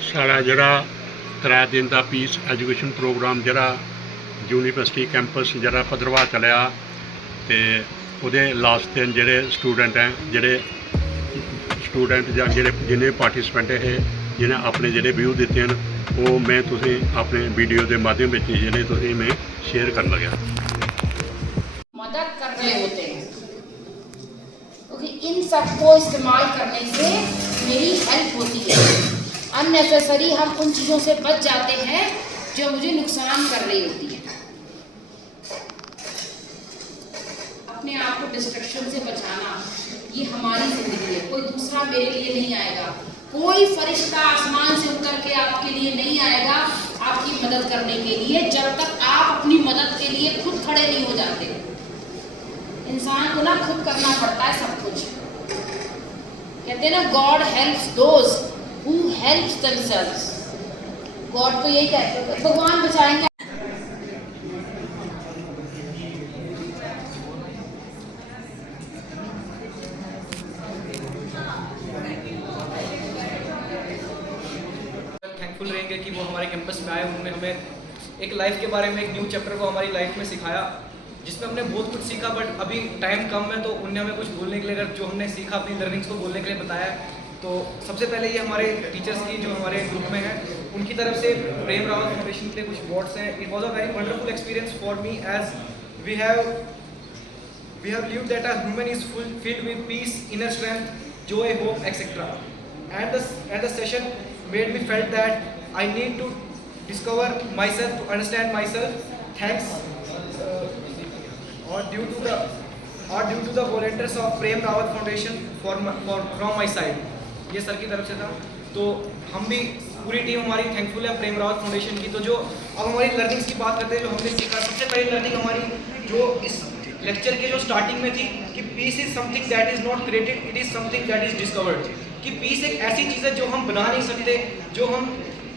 साढ़ा जरा 3 दिन का पीस एजुकेशन प्रोग्राम जरा यूनीवर्सिटी कैंपस जरा भद्रवाह चलिया तो वो लास्ट दिन जोड़े स्टूडेंट हैं जोड़े स्टूडेंट या जिन्हें पार्टिसिपेंट है जिन्हें अपने जोड़े व्यू दिते हैं वो मैं तुसें अपने वीडियो के माध्यम जिन्हें तुसें मैं शेयर कर लगा। मदद कर रहे होते हैं क्योंकि इन सबको इस्तेमाल करने से मेरी हेल्प होती है। अननेसेसरी हम उन चीज़ों से बच जाते हैं जो मुझे नुकसान कर रही होती है। अपने आप को डिस्ट्रक्शन से बचाना ये हमारी जिंदगी है, कोई दूसरा मेरे लिए नहीं आएगा, कोई फरिश्ता आसमान से उतर के आपके लिए नहीं आएगा आपकी मदद करने के लिए, जब तक आप अपनी मदद के लिए खुद खड़े नहीं हो जाते। इंसान को ना खुद करना पड़ता है सब कुछ। कहते हैं ना God helps those who helps themselves. God तो यही कहते हैं, भगवान बचाएंगे। थैंकफुल रहेंगे कि वो हमारे कैंपस में आए, उन्होंने हमें एक लाइफ के बारे में, एक न्यू चैप्टर को हमारी लाइफ में सिखाया जिसमें हमने बहुत कुछ सीखा। बट अभी टाइम कम है तो उनने हमें कुछ बोलने के लिए, अगर जो हमने सीखा अपनी लर्निंग्स को बोलने के लिए बताया। तो सबसे पहले ये हमारे टीचर्स की जो हमारे ग्रुप में हैं उनकी तरफ से प्रेम रावत फाउंडेशन के कुछ वर्ड्स हैं। It was a very wonderful experience for me as we have lived that a human is filled with peace, inner strength, joy, hope, etc. And the session made me felt that I need to discover myself, to understand myself. Thanks or due to the volunteers of Prem Rawat Foundation from my side. ये sir की तरफ से था। तो हम भी पूरी team हमारी थैंकफुल है प्रेम रावत फाउंडेशन की। तो जो अब हमारी लर्निंग्स की बात करते हैं, जो हमने सीखा, सबसे पहली लर्निंग हमारी जो इस लेक्चर के जो स्टार्टिंग में थी कि peace is something that is not created, it is something that is discovered. कि पीस एक ऐसी चीज़ है जो हम बना नहीं सकते, जो हम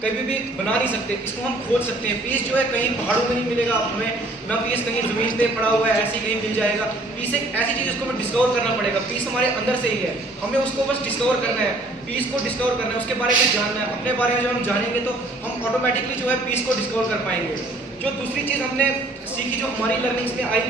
कभी भी बना नहीं सकते, इसको हम खोज सकते हैं। पीस जो है कहीं पहाड़ों में नहीं मिलेगा हमें, ना पीस कहीं ज़मीन पे पड़ा हुआ है ऐसे कहीं मिल जाएगा। पीस एक ऐसी चीज़ जिसको हमें डिस्कवर करना पड़ेगा। पीस हमारे अंदर से ही है, हमें उसको बस डिस्कवर करना है, पीस को डिस्कवर करना है, उसके बारे में जानना है। अपने बारे में जब हम जानेंगे तो हम ऑटोमेटिकली जो है पीस को डिस्कवर कर पाएंगे। जो दूसरी चीज़ हमने सीखी, जो हमारी लर्निंग्स में आई,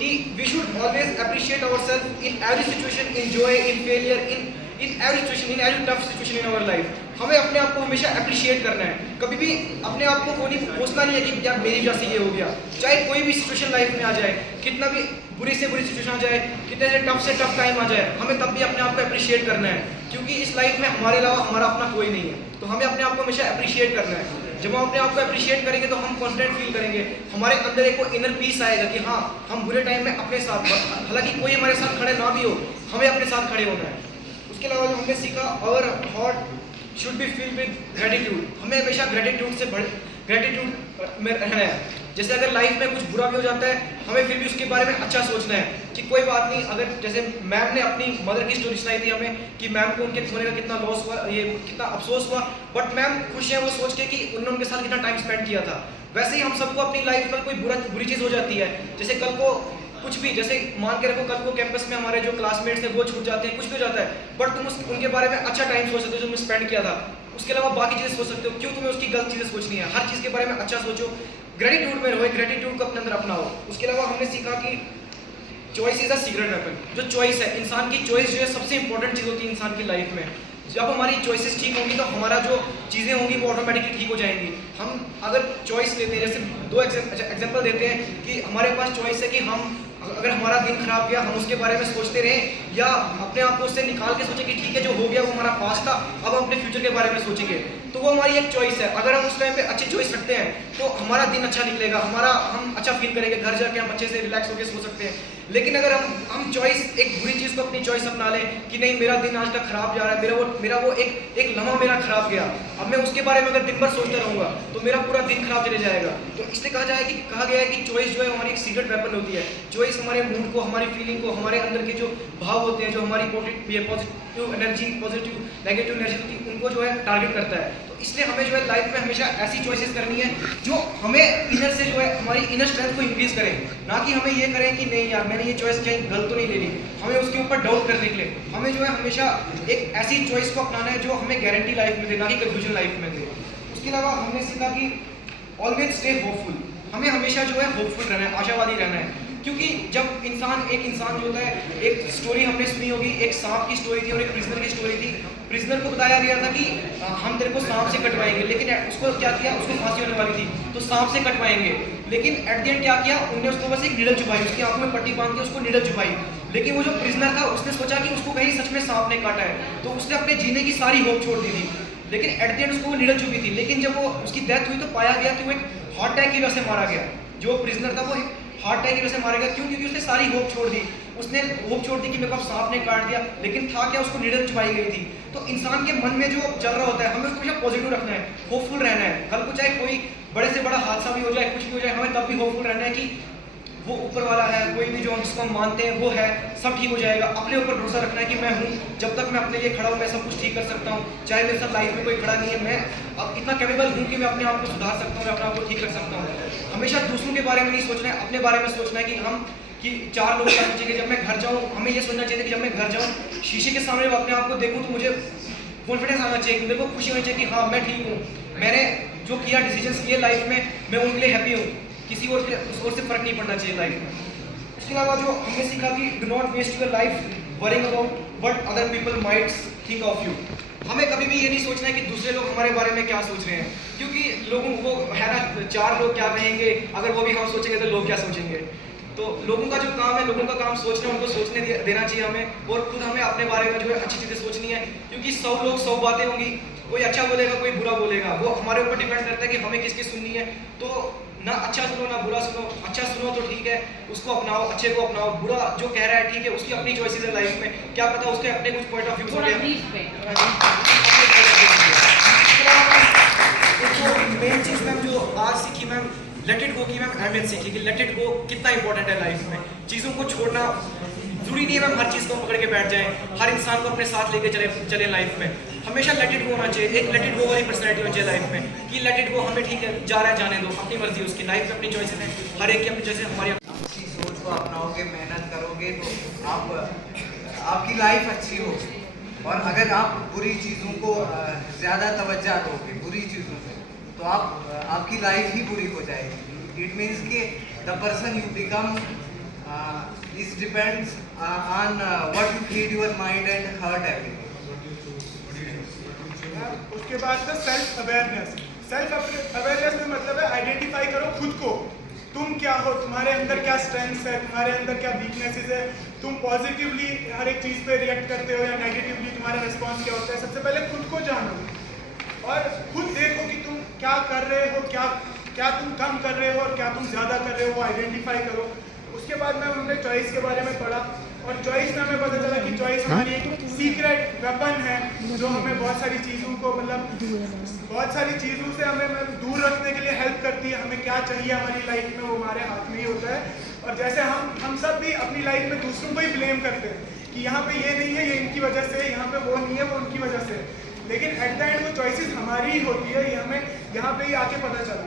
कि we should always appreciate ourselves in every situation, in joy, in failure, in every situation, in every tough situation in our life. हमें अपने आप को हमेशा अप्रिशिएट करना है। कभी भी अपने आप को कोई सोचना नहीं है कि यार मेरी वजह से ये हो गया। चाहे कोई भी सिचुएशन लाइफ में आ जाए, कितना भी बुरी से बुरी सिचुएशन आ जाए, कितने से टफ टाइम आ जाए, हमें तब भी अपने आप को अप्रिशिएट करना है। क्योंकि इस लाइफ में हमारे अलावा हमारा अपना कोई नहीं है, तो हमें अपने आप को हमेशा अप्रिशिएट करना है। जब हम अपने आप को अप्रिशिएट करेंगे तो हम कॉन्फिडेंट फील करेंगे, हमारे अंदर एक वो इनर पीस आएगा कि हाँ, हम बुरे टाइम में अपने साथ, हालांकि कोई हमारे साथ खड़े ना भी हो, हमें अपने साथ खड़े होना है। उसके अलावा जो हमने सीखा, our heart should be filled with gratitude. हमें हमेशा ग्रेटिट्यूड में रहना है। जैसे अगर लाइफ में कुछ बुरा भी हो जाता है, हमें फिर भी उसके बारे में अच्छा सोचना है कि कोई बात नहीं। अगर जैसे मैम ने अपनी मदर की स्टोरी सुनाई थी हमें कि मैम को उनके खोने का कितना लॉस हुआ, ये कितना अफसोस हुआ, बट मैम खुश है वो सोच के कि उन्होंने उनके साथ कितना टाइम स्पेंड किया था। वैसे ही हम सबको अपनी लाइफ में कोई बुरी चीज़ हो जाती है, जैसे कल को कुछ भी, जैसे मान के रखो कल को कैंपस में हमारे जो क्लासमेट्स हैं वो छूट जाते हैं, कुछ भी हो जाता है, बट तुम उनके बारे में अच्छा टाइम सोच सकते हो जो तुमने स्पेंड किया था। उसके अलावा बाकी चीज़ें सोच सकते हो, क्यों तुम्हें उसकी गलत चीज़ें सोचनी है। हर चीज़ के बारे में अच्छा सोचो, ग्रेटिट्यूड में रहो, ग्रेटिट्यूड को अपने अंदर अपनाओ। उसके अलावा हमने सीखा कि choice is a secret weapon. जो चॉइस है, इंसान की चॉइस जो है सबसे इंपॉर्टेंट चीज़ होती है इंसान की लाइफ में। जब हमारी चॉइसेस ठीक होंगी तो हमारा जो चीज़ें होंगी वो ऑटोमेटिकली ठीक हो जाएंगी। हम अगर चॉइस लेते हैं, जैसे दो एग्जांपल देते हैं कि हमारे पास चॉइस है कि हम अगर हमारा दिन खराब गया, हम उसके बारे में सोचते रहें, या अपने आप को उससे निकाल के सोचें कि ठीक है जो हो गया वो हमारा पास्ट था, अब हम अपने फ्यूचर के बारे में सोचेंगे, तो वो हमारी एक चॉइस है। अगर हम उस टाइम पे अच्छी चॉइस रखते हैं तो हमारा दिन अच्छा निकलेगा, हम अच्छा फील करेंगे, घर जाके हम अच्छे से रिलैक्स होकर सो सकते हैं। लेकिन अगर हम चॉइस, एक बुरी चीज़ को अपनी चॉइस अपना लें कि नहीं मेरा दिन आज तक खराब जा रहा है, मेरा वो एक लम्हा मेरा खराब गया, अब मैं उसके बारे में अगर दिन भर सोचता रहूँगा तो मेरा पूरा दिन खराब चले जाएगा। तो इसलिए कहा गया है कि चॉइस जो है हमारी एक सीक्रेट वेपन होती है। चॉइस हमारे मूड को, हमारी फीलिंग को, हमारे अंदर के जो भाव भाव होते हैं, जो हमारी positive energy, positive negative energy होती है, उनको जो है टारगेट करता है। तो इसलिए हमें जो है लाइफ में हमेशा ऐसी चॉइसेस करनी है जो हमें इनर से जो है हमारी इनर स्ट्रेंथ को इंक्रीज करें, ना कि हमें ये करें कि नहीं यार मैंने ये चॉइस कहीं गलत तो नहीं ले ली। हमें उसके ऊपर डाउट करने के लिए हमें जो है हमेशा एक ऐसी चॉइस को अपनाना है जो हमें गारंटी लाइफ में दे, ना कि कंफ्यूजन लाइफ में दे। उसके अलावा हमने सीखा कि ऑलवेज स्टे होपफुल, हमें हमेशा जो है होपफुल रहना है, आशावादी रहना है। क्योंकि जब एक इंसान जो होता है, एक स्टोरी हमने सुनी होगी, एक सांप की स्टोरी थी और एक प्रिजनर की स्टोरी थी। प्रिजनर को बताया गया था कि हम तेरे को सांप से कटवाएंगे, लेकिन उसको क्या किया, उसको फांसी होने वाली थी तो सांप से कटवाएंगे, लेकिन एट द एंड क्या किया, उन्होंने उसको बस एक नीडल चुभाई, उसकी आंखों में पट्टी बांध के उसको नीडल चुभाई। लेकिन वो जो प्रिजनर था उसने सोचा कि उसको कहीं सच में सांप ने काटा है, तो उसने अपने जीने की सारी होप छोड़ दी थी। लेकिन एट द एंड उसको वो नीडल चुभी थी, लेकिन जब वो उसकी डेथ हुई तो पाया गया कि वो एक हार्ट अटैक की वजह से मारा गया। जो प्रिजनर था वो हार्ट अटैक की वजह से मारा गया। क्यों? क्योंकि उसने सारी होप छोड़ दी। उसने होप छोड़ दी कि मेरे को सांप ने काट दिया, लेकिन था क्या, उसको नीडल चुभाई गई थी। तो इंसान के मन में जो चल रहा होता है, हमें उसको हमेशा पॉजिटिव रखना है, होपफुल रहना है। कल को चाहे कोई बड़े से बड़ा हादसा भी हो जाए, कुछ भी हो जाए, हमें तब भी होपफुल रहना है कि वो ऊपर वाला है, कोई भी जो जिसको हम मानते हैं वो है, सब ठीक हो जाएगा। अपने ऊपर भरोसा रखना है कि मैं हूँ, जब तक मैं अपने लिए खड़ा हूँ मैं सब कुछ ठीक कर सकता हूँ। चाहे मेरे साथ लाइफ में कोई खड़ा नहीं है, मैं अब इतना कैपेबल हूँ कि मैं अपने आप को सुधार सकता हूँ, मैं अपने आप को ठीक कर सकता हूँ। हमेशा दूसरों के बारे में नहीं सोचना है, अपने बारे में सोचना है कि चार लोग क्या सोचेंगे जब मैं घर जाऊँ। हमें ये सोचना चाहिए कि जब मैं घर जाऊँ, शीशे के सामने अपने आप को देखूँ तो मुझे कॉन्फिडेंस आना चाहिए, मेरे को खुशी होनी चाहिए कि हाँ मैं ठीक हूँ, मैंने जो किया डिसीजंस किए लाइफ में, मैं उनके लिए हैप्पी हूँ, किसी और से फर्क नहीं पड़ना चाहिए लाइफ में। इसके अलावा जो हमने सीखा कि do not waste your life worrying about what other people might think of you. हमें कभी भी ये नहीं सोचना है कि दूसरे लोग हमारे बारे में क्या सोच रहे हैं, क्योंकि लोगों को है ना, चार लोग क्या कहेंगे, अगर वो भी हम सोचेंगे तो लोग क्या सोचेंगे। तो लोगों का जो काम है, लोगों का काम सोचना, उनको सोचने देना चाहिए हमें, और खुद हमें अपने बारे में जो है अच्छी चीज़ें सोचनी है। क्योंकि 100 लोग 100 बातें होंगी, कोई अच्छा बोलेगा कोई बुरा बोलेगा, वो हमारे ऊपर डिपेंड करता है कि हमें किसकी सुननी है। तो ना अच्छा सुनो ना बुरा सुनो, अच्छा सुनो तो ठीक है, उसको अपनाओ, अच्छे को अपनाओ, बुरा जो कह रहा है ठीक है, उसकी अपनी चॉइसेस है लाइफ में, क्या पता उसके अपने कुछ पॉइंट ऑफ व्यू होते हैं। मेन चीज़ मैम जो आज सीखी मैम, लेट इट गो की मैम अहमियत सीखी कि लेट इट गो कितना इंपॉर्टेंट है लाइफ में। चीज़ों को छोड़ना जरूरी नहीं है मैम, हर चीज़ को पकड़ के बैठ जाए, हर इंसान को अपने साथ लेके चले लाइफ में। हमेशा लेट इट गो होना चाहिए, एक लेट इट गो वाली पर्सनैलिटी होनी चाहिए लाइफ में कि लेट इट गो, हमें ठीक है जा रहा है जाने दो, अपनी मर्जी, उसकी लाइफ में अपनी चॉइसेस हैं, हर एक की अपनी चॉइसेस, हमारी अच्छी सोच को अपनाओगे, मेहनत करोगे तो आपकी लाइफ अच्छी होगी। और अगर आप बुरी चीज़ों को ज़्यादा तवज्जो दोगे, बुरी चीज़ों से, तो आपकी लाइफ ही बुरी हो जाएगी। इट मीन्स कि the person you become is depends on what you feed your mind and heart everything. उसके बाद था सेल्फ अवेयरनेस। सेल्फ अवेयरनेस में मतलब है आइडेंटिफाई करो खुद को, तुम क्या हो, तुम्हारे अंदर क्या स्ट्रेंथ्स है, तुम्हारे अंदर क्या वीकनेसेस है, तुम पॉजिटिवली हर एक चीज़ पे रिएक्ट करते हो या नेगेटिवली, तुम्हारा रिस्पॉन्स क्या होता है। सबसे पहले खुद को जानो और खुद देखो कि तुम क्या कर रहे हो, क्या तुम कम कर रहे हो और क्या तुम ज़्यादा कर रहे हो, वो आइडेंटिफाई करो। उसके बाद में हमने चॉइस के बारे में पढ़ा और चॉइस में हमें पता चला कि चॉइस हमारी एक सीक्रेट वेपन है जो हमें बहुत सारी चीज़ों को बहुत सारी चीज़ों से हमें दूर रखने के लिए हेल्प करती है। हमें क्या चाहिए हमारी लाइफ में वो हमारे हाथ में ही होता है। और जैसे हम सब भी अपनी लाइफ में दूसरों को ही ब्लेम करते हैं कि यहाँ पे ये नहीं है, ये इनकी वजह से, यहाँ पे वो नहीं है, वो उनकी वजह से, लेकिन एट द एंड वो चॉइसेस हमारी ही होती है। ये हमें यहाँ पे ही आके पता चला।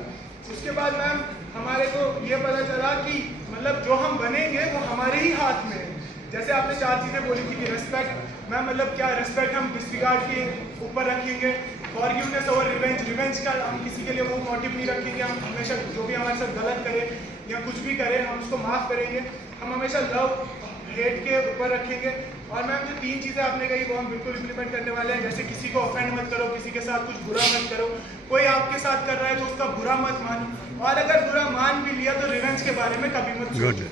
उसके बाद मैम हमारे को ये पता चला कि मतलब जो हम बनेंगे वो हमारे ही हाथ में है। जैसे आपने 4 चीज़ें बोली थी कि रिस्पेक्ट, मैम मतलब क्या रिस्पेक्ट हम डिसरिगार्ड के ऊपर रखेंगे, फॉरगिवनेस और रिवेंज का हम किसी के लिए वो मोटिव नहीं रखेंगे। हम हमेशा जो भी हमारे साथ गलत करे या कुछ भी करे हम उसको माफ़ करेंगे। हम हमेशा लव हेट के ऊपर रखेंगे। और मैम जो 3 चीज़ें आपने कही वो हम बिल्कुल इम्प्लीमेंट करने वाले हैं। जैसे किसी को ऑफेंड मत करो, किसी के साथ कुछ बुरा मत करो, कोई आपके साथ कर रहा है तो उसका बुरा मत मानो, और अगर बुरा मान भी लिया तो रिवेंज के बारे में कभी मत सोचो।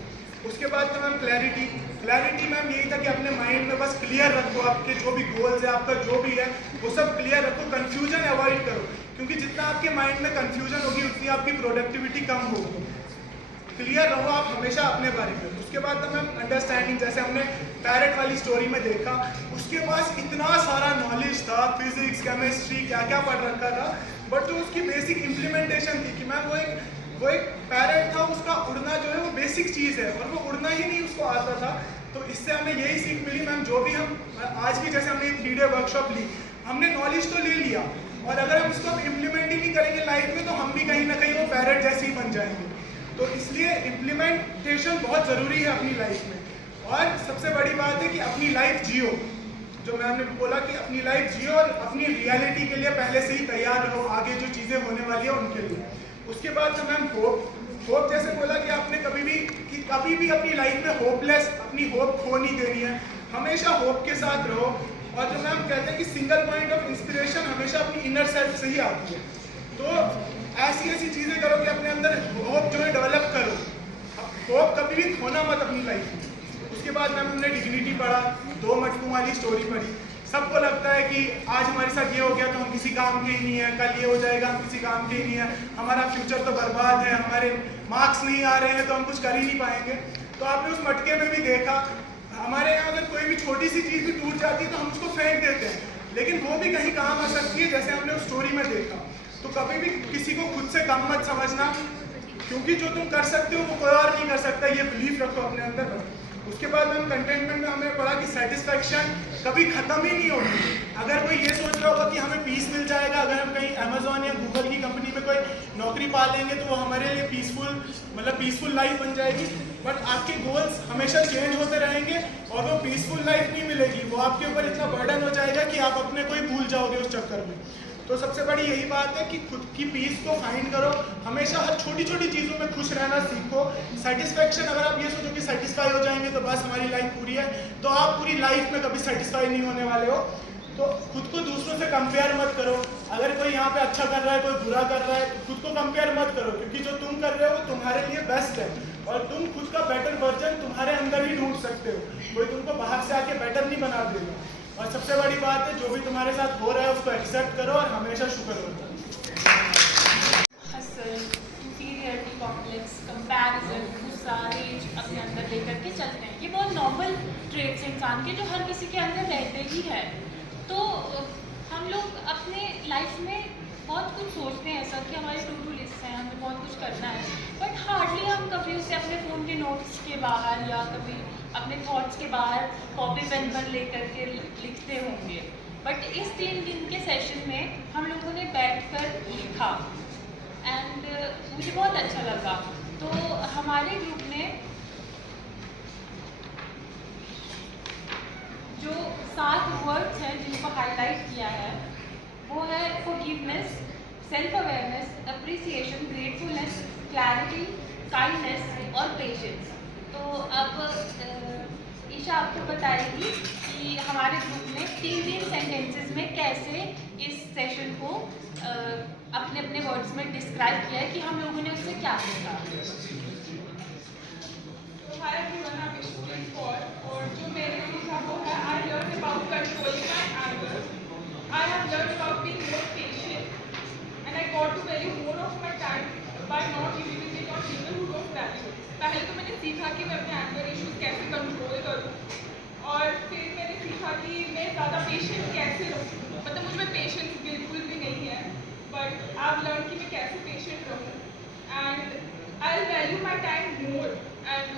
उसके बाद तो मैम क्लैरिटी मैम यही था कि अपने माइंड में बस क्लियर रखो, आपके जो भी गोल्स है, आपका जो भी है वो सब क्लियर रखो, कन्फ्यूजन अवॉइड करो, क्योंकि जितना आपके माइंड में कन्फ्यूजन होगी उतनी आपकी प्रोडक्टिविटी कम होगी। क्लियर रहो आप हमेशा अपने बारे में। उसके बाद तो मैम अंडरस्टैंडिंग, जैसे हमने पैरेट वाली स्टोरी में देखा, उसके पास इतना सारा नॉलेज था, फिजिक्स केमिस्ट्री क्या क्या पढ़ रखा था, बट जो उसकी बेसिक इम्प्लीमेंटेशन थी कि मैम वो एक पैरेट था, उसका उड़ना जो है वो बेसिक चीज़ है और वो उड़ना ही नहीं उसको आता था, तो इससे हमें यही सीख मिली मैम, जो भी हम आज भी जैसे हमने 3 डे वर्कशॉप ली, हमने नॉलेज तो ले लिया और अगर हम इसको इम्प्लीमेंट ही नहीं करेंगे लाइफ में तो हम भी कहीं ना कहीं वो पैरट जैसे ही बन जाएंगे। तो इसलिए इम्प्लीमेंटेशन बहुत ज़रूरी है अपनी लाइफ में। और सबसे बड़ी बात है कि अपनी लाइफ जियो, जो मैम ने बोला कि अपनी लाइफ जियो और अपनी रियलिटी के लिए पहले से ही तैयार रहो, आगे जो चीज़ें होने वाली है उनके लिए। उसके बाद तो मैम होप जैसे बोला कि आपने कभी भी अपनी लाइफ में होपलेस, अपनी होप खो नहीं देनी है, हमेशा होप के साथ रहो। और जो मैम कहते हैं कि सिंगल पॉइंट ऑफ इंस्पिरेशन हमेशा अपनी इनर सेल्फ से ही आती है, तो ऐसी चीज़ें करो कि अपने अंदर होप जो है डेवलप करो, होप कभी भी खोना मत अपनी लाइफ में। उसके बाद मैम हमने डिग्निटी पढ़ा, 2 मटकों वाली स्टोरी पढ़ी। सबको लगता है कि आज हमारे साथ ये हो गया तो हम किसी काम के ही नहीं है, कल ये हो जाएगा हम किसी काम के ही नहीं है, हमारा फ्यूचर तो बर्बाद है, हमारे मार्क्स नहीं आ रहे हैं तो हम कुछ कर ही नहीं पाएंगे। तो आपने उस मटके में भी देखा, हमारे यहाँ अगर कोई भी छोटी सी चीज़ भी टूट जाती है तो हम उसको फेंक देते हैं, लेकिन वो भी कहीं काम आ सकती है, जैसे हमने उस स्टोरी में देखा। तो कभी भी किसी को खुद से कम मत समझना, क्योंकि जो तुम कर सकते हो वो कोई और नहीं कर सकता, ये बिलीफ रखो अपने अंदर। उसके बाद मैम कंटेंटमेंट में हमने पढ़ा कि सेटिस्फैक्शन कभी ख़त्म ही नहीं होगी। अगर कोई ये सोच रहा होगा कि हमें पीस मिल जाएगा अगर हम कहीं अमेजोन या गूगल की कंपनी में कोई नौकरी पा लेंगे तो वो हमारे लिए पीसफुल लाइफ बन जाएगी, बट आपके गोल्स हमेशा चेंज होते रहेंगे और वो पीसफुल लाइफ नहीं मिलेगी, वो आपके ऊपर इतना बर्डन हो जाएगा कि आप अपने को ही भूल जाओगे उस चक्कर में। तो सबसे बड़ी यही बात है कि खुद की पीस को फाइंड करो, हमेशा हर छोटी छोटी चीज़ों में खुश रहना सीखो। सेटिस्फेक्शन, अगर आप ये सोचो कि सेटिस्फाई हो जाएंगे तो बस हमारी लाइफ पूरी है, तो आप पूरी लाइफ में कभी सेटिस्फाई नहीं होने वाले हो। तो खुद को दूसरों से कंपेयर मत करो, अगर कोई यहाँ पे अच्छा कर रहा है कोई बुरा कर रहा है तो खुद को कंपेयर मत करो, क्योंकि जो तुम कर रहे हो वो तुम्हारे लिए बेस्ट है और तुम खुद का बेटर वर्जन तुम्हारे अंदर ही ढूंढ सकते हो, कोई तुमको बाहर से आके बेटर नहीं बना देगा। और सबसे बड़ी बात है जो भी तुम्हारे साथ हो रहा है उसको एक्सेप्ट करो और हमेशा शुक्र करो। हसल, इंफीरियरिटी कॉम्प्लेक्स, कंपैरिजन, गुस्सा, रेज अपने अंदर लेकर के चलते हैं, ये बहुत नॉर्मल ट्रेट्स इंसान के जो हर किसी के अंदर रहते ही है। तो हम लोग अपने लाइफ में बहुत कुछ सोचते हैं ऐसा कि हमारी टू डू लिस्ट है, हमें बहुत कुछ करना है, बट हार्डली हम कभी उसे अपने फ़ोन के नोट्स के बाहर या कभी अपने थॉट्स के बाहर कॉपी पेन पर लेकर के लिखते होंगे। बट इस 3 दिन के सेशन में हम लोगों ने बैठकर लिखा एंड मुझे बहुत अच्छा लगा। तो हमारे ग्रुप ने जो 7 वर्ड्स हैं जिनको हाईलाइट किया है वो है forgiveness, self awareness, appreciation, gratefulness, clarity, kindness और पेशेंस। तो अब ईशा आपको बताएगी कि हमारे ग्रुप ने 3 सेंटेंसेस में कैसे इस सेशन को अपने अपने वर्ड्स में डिस्क्राइब किया है कि हम लोगों ने उससे क्या सीखा। Hi everyone, I'm Ishmael Kaur और जो मैंने सीखा वो है I learned about controlling my anger. I have learned about being more patient and I got to value more of my time by not using it on people who don't value it. पहले तो मैंने सीखा कि मैं अपने anger issues कैसे control करूँ और फिर मैंने सीखा कि मैं ज़्यादा पेशेंट कैसे रहूँ, मतलब मुझ में पेशेंस बिल्कुल भी नहीं है, बट आई हैव लर्न कि मैं कैसे पेशेंट रहूँ and I value my time more and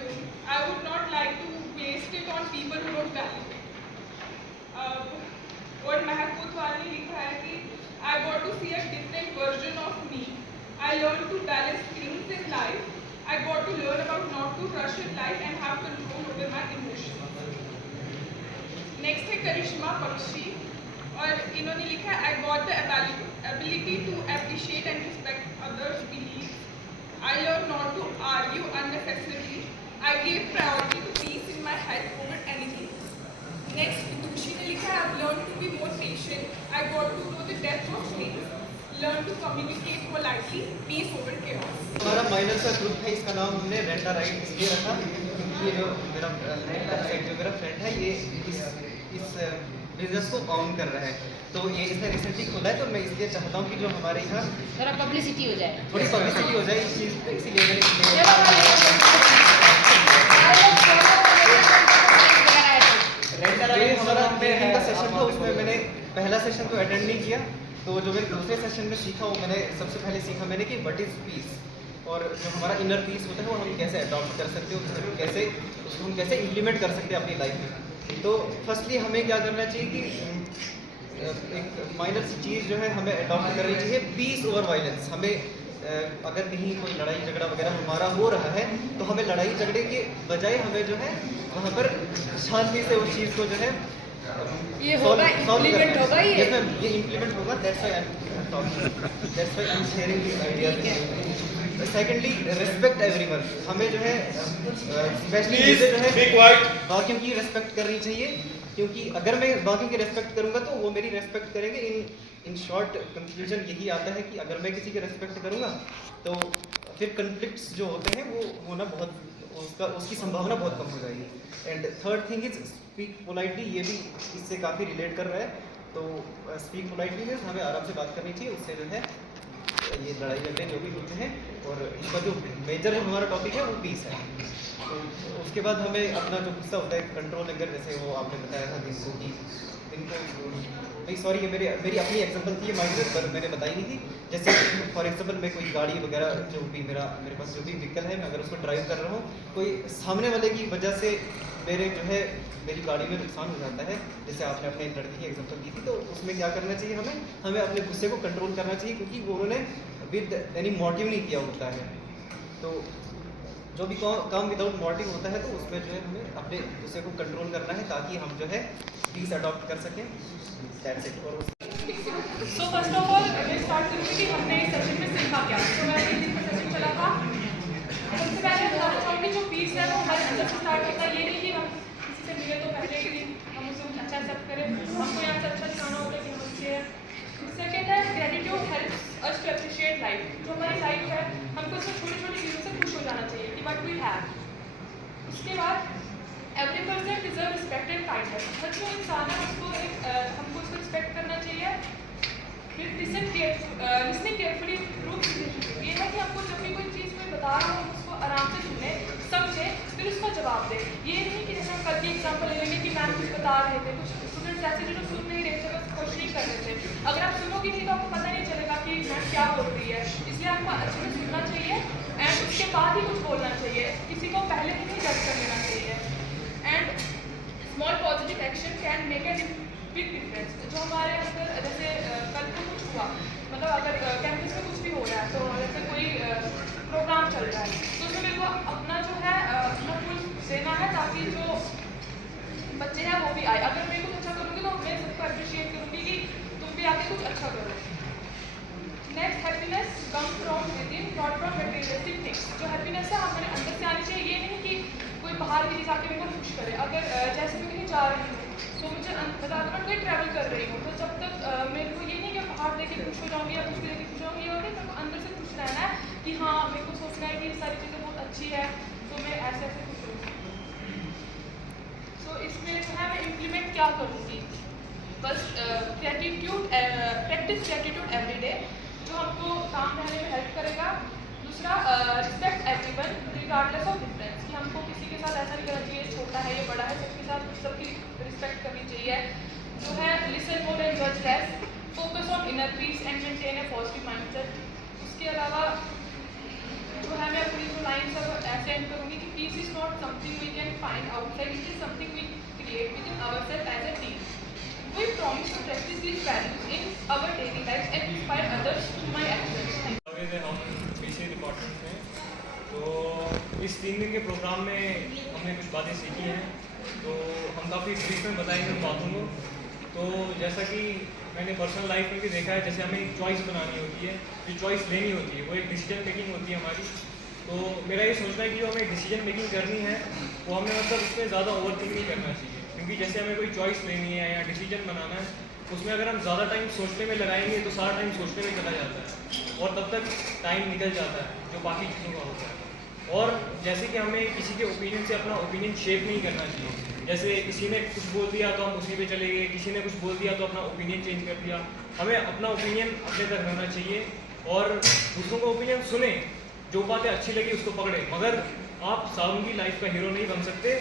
I would not like to waste it on people who don't value it. और महक कोतवाल ने लिखा है कि I got to see a different version of me. I learned to balance things in life. I got to learn about not to rush in life and have control over my emotions. Next है करिश्मा बख्शी और इन्होंने लिखा है I got the ability to appreciate and respect others' beliefs. I learned not to argue unnecessarily. I gave priority to peace in my head over anything. Next, Dushi ne likha, I have learned to be more patient. I got to know the depth of things. Learn to communicate politely. Peace over chaos. हमारा minor सा group है, इसका नाम हमने rent a right इसलिए रखा क्योंकि ये जो मेरा फ्रेंड है ये इस बिजनेस को ऑन कर रहा है, तो ये इसने रिसेंटली खोला है, तो मैं इसलिए चाहता हूँ कि जो हमारे यहाँ थोड़ा पब्लिसिटी हो जाए, थोड़ी पब्लिसिटी हो जाए इस चीज़ पे, इसीलिए मैंने रेंटा राइट हमारा 3 दिन का सेशन था, उसमें मैंने पहला सेशन तो अटेंड नहीं किया, तो जो मैंने दूसरे सेशन में सीखा वो मैंने सबसे पहले सीखा मैंने कि व्हाट इज़ पीस। और जो हमारा इनर पीस होता है वो हम कैसे अडॉप्ट कर सकते हो, कैसे उसको हम कैसे इम्प्लीमेंट कर सकते हैं अपनी लाइफ में। तो फर्स्टली हमें क्या करना चाहिए कि एक माइनर सी चीज़ जो है हमें अडॉप्ट करनी चाहिए, पीस ओवर वायलेंस। हमें अगर कहीं कोई लड़ाई झगड़ा वगैरह हमारा हो रहा है तो हमें लड़ाई झगड़े के बजाय हमें जो है वहाँ पर शांति से उस चीज़ को जो है ये होगा, implement होगा ये? Yes, ma'am, ये इम्प्लीमेंट होगा। That's why I am talking, that's why I am sharing this idea. Secondly, respect everyone. हमें जो है स्पेशली जो है बाकियों की रिस्पेक्ट करनी चाहिए, क्योंकि अगर मैं बाकियों की रिस्पेक्ट करूंगा तो वो मेरी रिस्पेक्ट करेंगे। इन शॉर्ट कंक्लूजन यही आता है कि अगर मैं किसी की रिस्पेक्ट करूंगा तो फिर कन्फ्लिक्ट्स जो होते हैं वो होना बहुत उसकी संभावना बहुत कम हो जाएगी। And third thing is speak politely. ये भी इससे काफ़ी रिलेट कर रहा है। तो स्पीक पोलाइटली मीन्स हमें आराम से बात करनी चाहिए, उससे जो है ये लड़ाई झगड़े जो भी होते हैं। और इसका जो मेजर हमारा टॉपिक है वो पीस है। तो उसके बाद हमें अपना जो गुस्सा होता है कंट्रोल अगर, जैसे वो आपने बताया था जिनको कि इनको नहीं, सॉरी, ये मेरी अपनी एग्जांपल थी, ये माइनर पर मैंने बताई नहीं थी। जैसे फॉर एग्जांपल मैं कोई गाड़ी वगैरह जो भी मेरे पास जो भी व्हीकल है, मैं अगर उसको ड्राइव कर रहा हूँ, कोई सामने वाले की वजह से मेरे जो है मेरी गाड़ी में नुकसान हो जाता है, जैसे आपने अपने लड़के की एग्जांपल दी थी, तो उसमें क्या करना चाहिए हमें अपने गुस्से को कंट्रोल करना चाहिए, क्योंकि वो उन्होंने विद एनी मोटिव नहीं किया होता है। तो जो भी काम विदाउट मोटिव होता है तो उसमें जो है हमें अपने गुस्से को कंट्रोल करना है ताकि हम जो है पीस अडॉप्ट कर सकें। That's it. और सो फर्स्ट ऑफ ऑल मैं स्टार्ट करूँगी कि हमने इस सेशन में सीखा क्या। तो मैं 3 दिन का सेशन चला था। सबसे पहले बताना चाहूँगी जो पीस है वो हमारे अंदर से स्टार्ट होता है। ये नहीं कि हम किसी से मिले तो पहले ही दिन हम उसे कुछ अच्छा एक्सेप्ट करें, हमको यहाँ से अच्छा दिखाना होगा कि हम अच्छे हैं। सेकेंड है gratitude helps us to appreciate life. जो हमारी लाइफ है हमको इसमें छोटी छोटी चीज़ों से खुश हो जाना चाहिए कि व्हाट वी हैव। उसके बाद every person deserve respect and kindness. हर जो इंसान है हमको उसको रिस्पेक्ट करना चाहिए। फिर लिसनिंग केयरफुली प्रूव्स रिलेशनशिप। ये है कि हमको जब भी कोई चीज़ कोई बता रहा हो उसको आराम से सुने, समझे, फिर उसका जवाब दे। ये नहीं कि जैसे हम कल की एग्जाम्पल ले लेंगे कि मैम कुछ बता रहे थे, कुछ स्टूडेंट्स ऐसे जो सुन नहीं रहे थे, बस क्वेश्चनिंग कर रहे थे। अगर आप सुनोगे नहीं तो आपको पता नहीं चलेगा कि मैम क्या बोल रही है। इसलिए आपको अच्छे से सुनना चाहिए एंड उसके बाद ही कुछ बोलना चाहिए। किसी को पहले ही नहीं जज कर लेना चाहिए। And small positive action can make a big difference. जो हमारे अंदर जैसे कल को कुछ हुआ, मतलब अगर कैंपस में कुछ भी हो रहा है, तो जैसे कोई प्रोग्राम चल रहा है तो उसमें मेरे को अपना जो है अपना फुल देना है ताकि जो बच्चे हैं वो भी आए। अगर मैं कुछ अच्छा करूँगी तो मैं सबको अप्रिशिएट करूँगी कि तुम भी आके कुछ अच्छा करो। Next, happiness come from within not from materialistic things. जो हैप्पीनेस है हमारे अंदर से आनी चाहिए। ये नहीं कि कोई बाहर की चीज़ आके मेरे को खुश करे। अगर जैसे मैं कहीं जा रही हूँ तो मुझे मतलब अगर मैं कहीं ट्रैवल कर रही हूँ तो जब तक मेरे को ये नहीं कि बाहर देख के खुश हो जाऊँगी या कुछ भी देख के खुश होंगी, ये होगी मेरे को अंदर से खुश रहना है कि हाँ मेरे को सोचना है कि ये सारी चीज़ें बहुत अच्छी है तो मैं ऐसे ऐसे खुश रहूँगी। सो इसमें जो है मैं इम्प्लीमेंट क्या करूँगी, बस gratitude, practice gratitude every day जो हमको काम रहने में हेल्प करेगा। दूसरा, respect everyone regardless of difference, कि हमको किसी के साथ ऐसा नहीं करना चाहिए छोटा है ये बड़ा है, सबके साथ सबकी रिस्पेक्ट करनी चाहिए। जो है लिसन मोर एंड जज less, focus on inner peace and maintain A positive mindset. उसके अलावा जो है मैं अपनी जो लाइन सब ऐसे एंड करूँगी कि peace is not something we can find outside, it is something we create within ourselves as a team. We promise to practise these values in our daily life and inspire others through my actions. हम पीछे department में, तो इस 3 दिन के programme में हमने कुछ बातें सीखी हैं, तो हम काफ़ी ब्रीफ में बताएंगे उन बातों को। तो जैसा कि मैंने पर्सनल लाइफ में भी देखा है, जैसे हमें एक चॉइस बनानी होती है, जो चॉइस लेनी होती है वो एक डिसीजन मेकिंग होती है हमारी। तो मेरा ये सोचना है कि जो हमें डिसीजन मेकिंग करनी है वो हमें मतलब उसमें ज़्यादा ओवर थिंक नहीं करना चाहिए, क्योंकि जैसे हमें कोई चॉइस लेनी है या डिसीजन बनाना है, उसमें अगर हम ज़्यादा टाइम सोचने में लगाएंगे तो सारा टाइम सोचने में चला जाता है और तब तक टाइम निकल जाता है जो बाकी चीज़ों का होता है। और जैसे कि हमें किसी के ओपिनियन से अपना ओपिनियन शेप नहीं करना चाहिए। जैसे किसी ने कुछ बोल दिया तो हम उसी पे चले गए, किसी ने कुछ बोल दिया तो अपना ओपिनियन चेंज कर दिया। हमें अपना ओपिनियन अपने तक रहना चाहिए और दूसरों का ओपिनियन सुने, जो बातें अच्छी लगी उसको पकड़े, मगर आप सबकी लाइफ का हीरो नहीं बन सकते।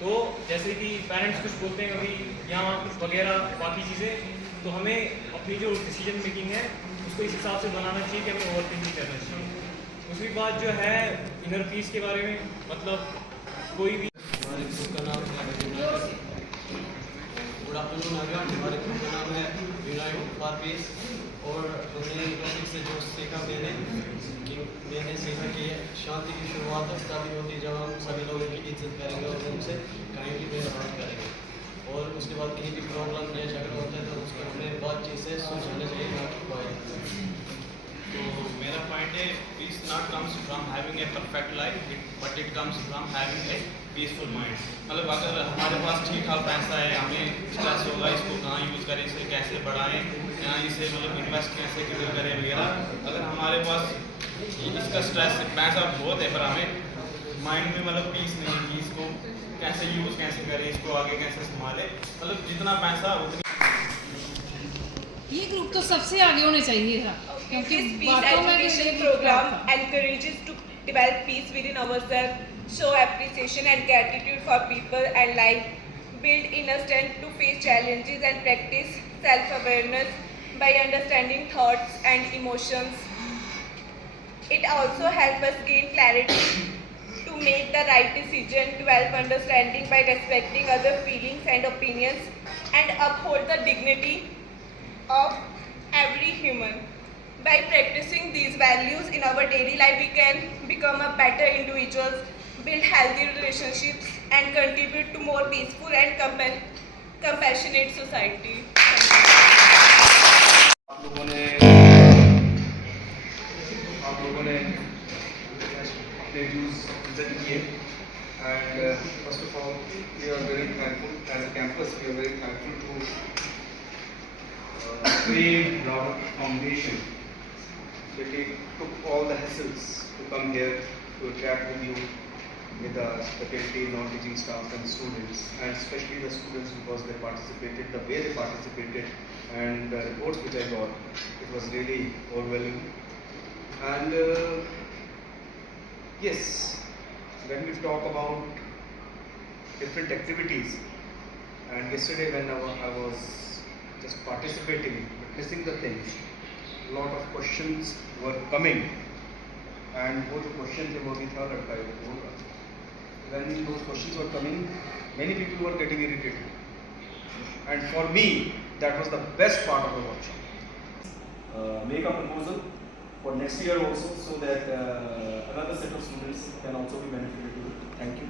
तो जैसे कि पेरेंट्स कुछ बोलते हैं कभी यहाँ कुछ वगैरह बाकी चीज़ें, तो हमें अपनी जो डिसीजन मेकिंग है उसको इस हिसाब से बनाना चाहिए कि हमें ओवरथिंक नहीं करना चाहिए। दूसरी बात जो है इनर पीस के बारे में, मतलब कोई भी हमारे ग्रुप का नाम है गुड आफ्टरनून एवरीवन। हमारे ग्रुप का नाम है यूनाइट फॉर पीस और हमने टॉपिक से जो सीखा मैंने सीखा कि शांति की शुरुआत तभी होती है जब हम सभी लोगों की इज्जत करेंगे और उनसे काइंडली व्यवहार करेंगे, और उसके बाद कहीं भी प्रॉब्लम या झगड़ा होता है तो उसको हमें बातचीत से सुलझाना चाहिए, ना कि फाइट। तो मेरा पॉइंट है peace not comes from having a perfect life but it comes from having a peaceful mind. मतलब अगर हमारे पास ठीक ठाक पैसा है, हमें स्ट्रेस होगा, इसको कहाँ यूज़ करें, इसे कैसे बढ़ाएं या इसे मतलब इन्वेस्ट कैसे किधर करें वगैरह, अगर हमारे पास इसका स्ट्रेस पैसा बहुत है पर हमें माइंड में मतलब पीस नहीं कि इसको कैसे यूज़ कैसे करें, इसको आगे कैसे संभालें, मतलब जितना पैसा उतनी। ये ग्रुप तो सबसे आगे होने चाहिए था, क्योंकि This peace बातों में education ये program था। encourages to develop peace within ourselves, show appreciation and gratitude for people and life, build inner strength to face challenges and practice self-awareness by understanding thoughts and emotions. It also helps us gain clarity to make the right decision, develop understanding by respecting other feelings and opinions, and uphold the dignity of every human. By practicing these values in our daily life, we can become a better individuals, build healthy relationships, and contribute to more peaceful and compassionate society. आप लोगों ने अपने views present किए and first of all we are very thankful as a campus, we are very thankful to Prem Rawat Foundation that it took all the hassles to come here to interact with you, with the faculty, non-teaching staff and students, and especially the students because they participated, the way they participated and the reports which I got, it was really overwhelming. And yes, when we talk about different activities, and yesterday when I was just participating, witnessing the things, a lot of questions were coming, and वो जो question थे वो भी था लड़का है वो बोल रहा, when those questions were coming, many people were getting irritated, and for me that was the best part of the workshop. Make a proposal for next year also so that another set of students can also be benefited to it. Thank you.